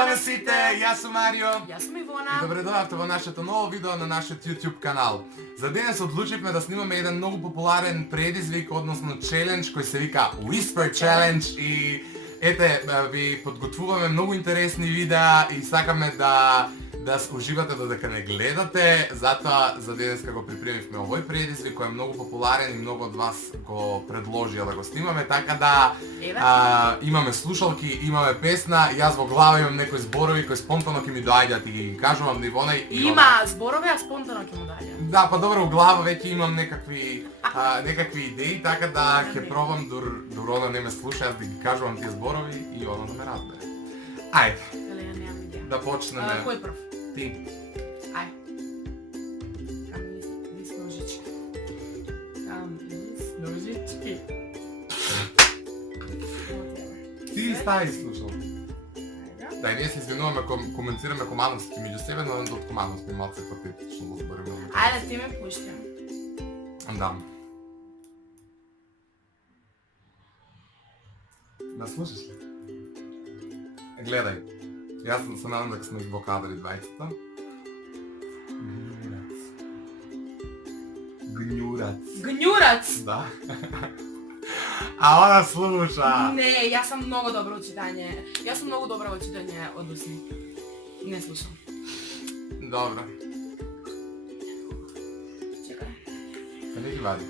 Zdravo na sите, jaz sem Mario. Jaz sem Ivona. In dobrodošli v našето ново видео на нашия YouTube канал. За денес odlučivме да снимаме един много популарен предизвик, односно челендж, koji se vika Whisper Challenge и ви подготвуваме много интересни видеа и сакаме да уживате додека не гледате, затоа за денеска го припремивме овој предизвик кој е многу популарен и многу од вас го предложија да го снимаме, така да имаме слушалки, имаме песна, јас во глава имам некои зборови кои спонтано ќе ми доаѓаат и ги кажувам на Ивона и Има зборови, а спонтано ќе му доаѓаат. Да, па добро, во глава веќе имам некакви идеи, така да ќе пробам дур она не ме слуша, јас да ги кажувам тие зборови и она да ме разбере. Ајде, Дали ја немам идеја. да почнеме. Кој прв? Ти. Ај. Кам лист ножички. Кам лист ножички. Ти стави слушал. Дај, ние се извинуваме, коментираме командовски меѓу себе, но од командовски малце патетично го збориме. Ајде, ти ме пушти. Да. Да слушаш ли? Гледај. Јас се надам дека сме во кадри двајцата. Гњурац. Гњурац! Да. А она слуша. Не, јас сум многу добро во читање. Јас сум многу добра во читање од усни. Не слушам. Добро. Чекај. Па не ги вади.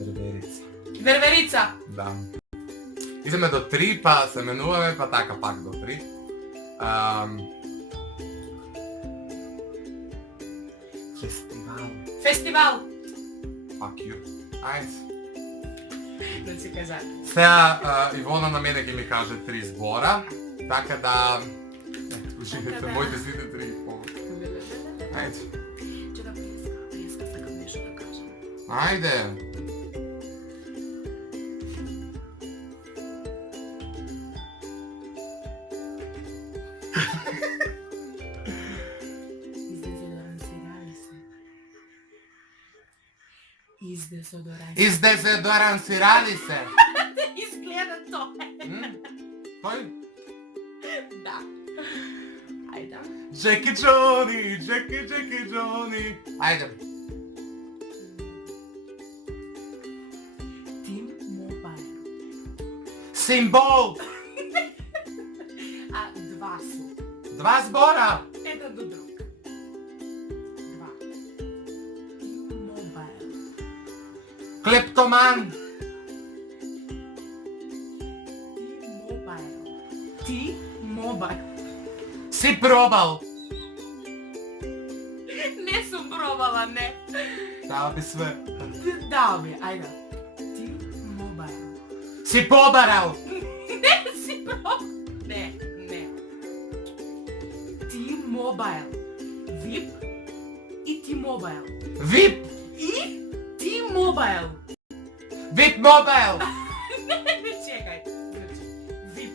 Верверица. Верверица! Да. Идеме до 3, па се менуваме, па така пак до 3. Фестивал. Фестивал! Fuck you. Ајде. Да си кажа. Сега Ивона на мене ги ми каже 3 збора, така да... Слушайте, моите сите 3 помощ. Ајде. Чекај, преска, сакам нешто да кажам. Ајде. Издезодорансирали се. Изгледа тоа. Тој? Да. Ајде. Джеки Джони, Джеки Джони. Ајде. Тим Мобайл. Символ. Два су. 2 збора. Еден до друг. Два. Тим Мобайл. Клептоман. Ти Мобайл. Си пробал. Не сум пробала, не. Дава би све. Да, бе, ајде. Ти Мобайл. Си побарал. Не си пробала. Не. Ти Мобайл. Вип и Ти Мобайл. Вип. И Ти Мобайл. Вип мобайл. Не, чекај. Вип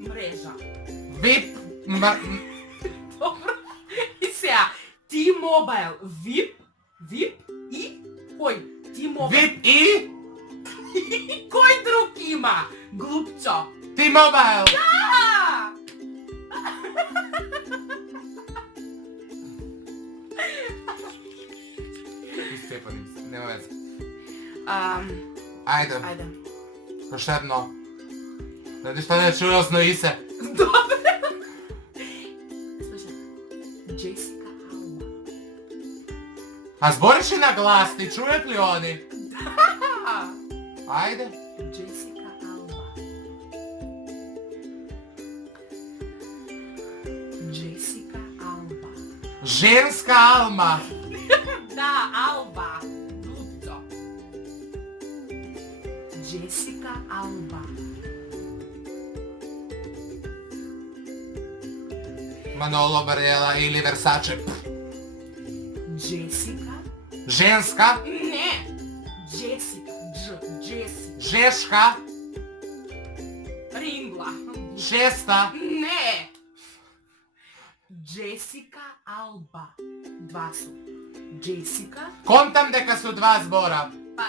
мрежа. Вип. Добро. И сега. Ти Мобайл. Вип и кој? Ти Мобайл. Вип и Кој друг има? Глупчо. Ти мобайл. Да! Изцепаним се, нема вeze. Ајде. Ајде. Уште едно. Знаете што не чујосно и се. Добре. Слушај. Джесика Алба. А збориш ли на глас, ти чујат ли они? Да. Ајде. Джесика Алба. Джесика Алба. Женска алма. Да, Алба. Глупчо. Джесика Алба. Маноло Барела или Версаче. Джесика. Женска. Не. Джесика. Джесика. Жешка. Рингла. Шеста. Не. Джесика Алба. Два су. Джесика. Контам дека су 2 збора. Па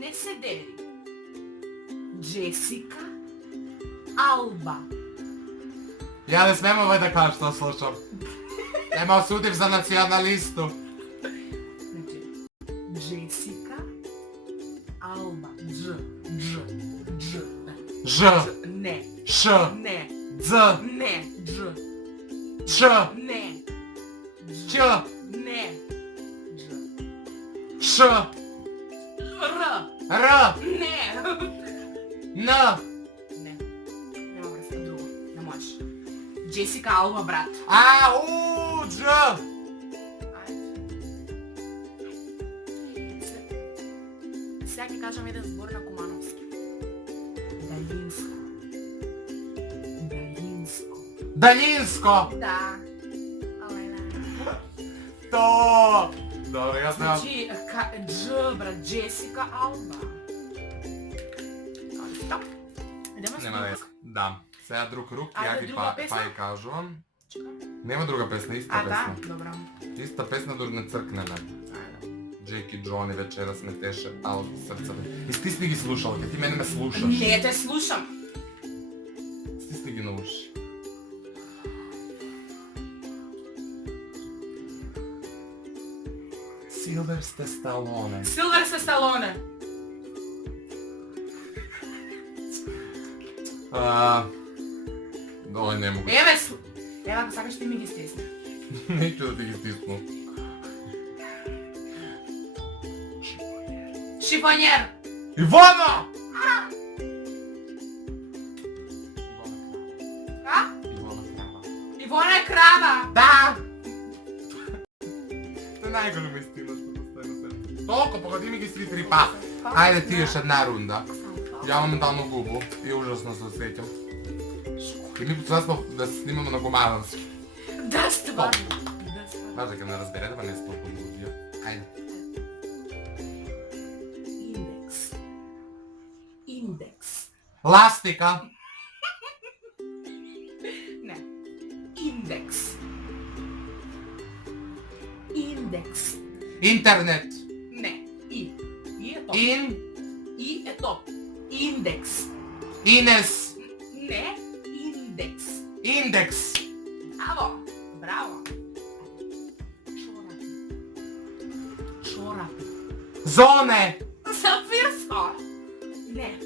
не се дели. Джесика Алба. Ja ne smem ovaj da kažem što slušam. Nema osudiv za nacionalistu. Znači, Jessica Alba. Ž, Ne. š, Ne. z, Ne. č, Ne. ć, Ne. š, R. r, Ne. n. Ne. Nema vrsta drugo. Ne možeš. Jessica Alba, brat. A, u, dž. Сега ќе кажам еден збор на Кумановски. Далинско. Далинско. Daljinsko. Да. Але не. To. Dobro, ja sam... Значи, Дж, брат, Джесика Алба. Стоп. Идемо с Nema друг. veze. Da. Сега друг рук, Ajde, ja ti druga pesma? pa i kažem. Чекам. Nema druga pesma, ista А, да, pesma. добро. Ista pesma dok ne crkne me. Ајде. Jake i Johnny večeras me teše, a od srca me. I stisni gi slušalke, ti mene me slušaš. Не те слушам. Stisni gi na uši. Sylvester Stallone. Силвер Сталоне. Ой, не мога. Еве, еве, ако сакаш ти ми ги стисни. Неću da ti ги stisnu. Шифонер. Ивана! А? Ивана Крава. Ивона е крава. Да! To je najgore istina što postoji na svetu. Toliko, pogodi mi gi svi tri pa. Ajde ti još jedna runda. Ja momentalno gubu i užasno se osjećam. I mi sad smo da se snimamo na Gomanovski. Да, стварно. Да, стварно. Važda kad me razbere da pa ne stopu ludio. Ajde. Индекс. Индекс. Lastika. Не. Индекс. Индекс. Internet. Не. И. И е топ. In. И е топ. Индекс. Ines. Не. Индекс. Indeks. Браво. Браво. Чорапи. Чорапи. Zone. Сапфирско. Не.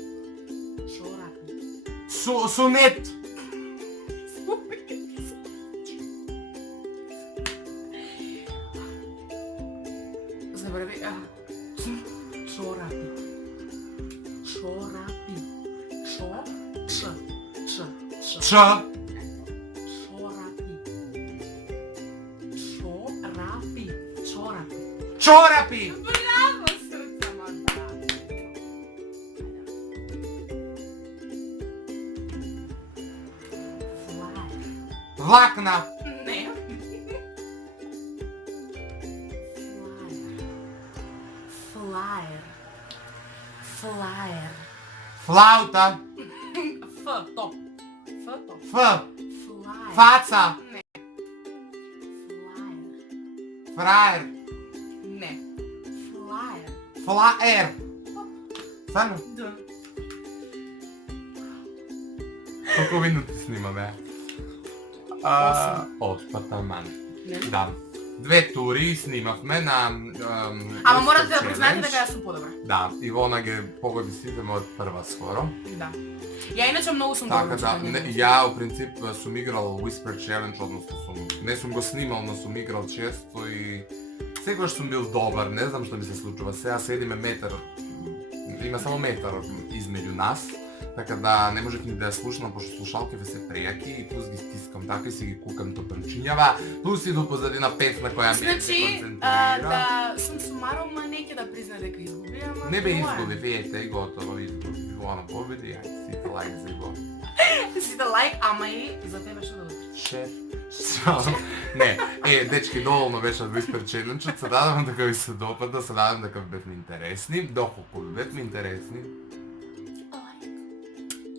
Чорапи. Sunet. Забрави. Чорапи. Чорапи. Чо. Ч. Ч. Ч. Č. Чорапи. Чорапи. Чорапи. Čorapi. Браво, срца, ма браво. Флаер. Vlakna. Не. Флаер. Флаер. Flauta. Ф, топ. Ф, топ. F. Флаер. Faca. Не. Флаер. Frajer. Не. Флаер. Flaer. Stvarno? Д. Koliko minuti snimame? Otpataman. Не. Da. 2 turi snimavme na... Ама морате да Whisper признаете Challenge. дека јас сум подобра. Da, Ivona ge pogodi svidimo od prva skoro. Да. Ја иначе многу сум добра. Така да, ja u princip sam igral Whisper Challenge, odnosno ne sam go snimal, no sam igral često i segoš sam bil dobar, ne znam što mi se slučava. Сега sedim metar, ima samo metar između nas, така да не можех ни да ја слушнам, пошто слушалките се прејаки и плюс ги стискам така и си ги кукам топанчињава, плюс и до позадина песна која ме се Значи, концентрира. да сум сумаром, ма неќе да призна дека изгуби, ама... Не бе тоа е. изгуби, виете и готово, изгуби. Ивона победи, ајде сите лайк за Ивона. Си да лайк, ама и за тебе што да утре. Шеф. Не, дечки, доволно беше од Whisper Challenge, се надевам дека ви се допада, се надевам дека ви бевме интересни, доколку ви бевме интересни,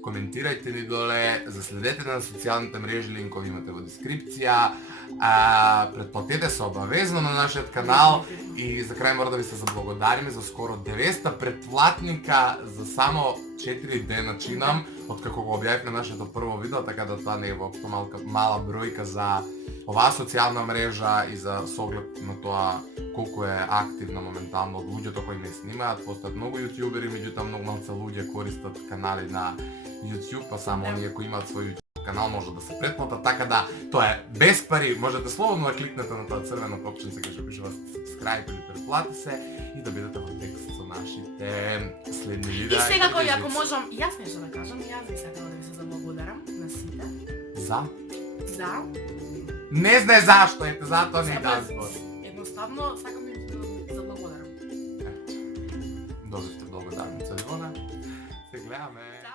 коментирајте ни доле, заследете на социјалните мрежи, линкови имате во дескрипција, претплатете се обавезно на нашиот канал и за крај мора да ви се заблагодариме за скоро 900 претплатника за само 4 дена чинам. откако го објавивме нашето прво видео, така да тоа не е воопшто мала бројка за оваа социјална мрежа и за соглед на тоа колку е активна моментално од луѓето кои не снимаат. Постојат многу јутјубери, меѓутоа многу малку луѓе користат канали на YouTube, па само оние кои имаат свој YouTube канал може да се претплатат, така да тоа е без пари, можете слободно да кликнете на тоа црвено копченце кај што пишува subscribe или претплати се и да бидете во текст со нашите следни видеа. И секако, и ако можам, јас нешто да кажам, јас би сакала да ви се заблагодарам на сите. За? Не знае зашто, ете, затоа не дам збор. Едноставно, сакам да ви заблагодарам. Добивте благодарница, Ливона. Се гледаме.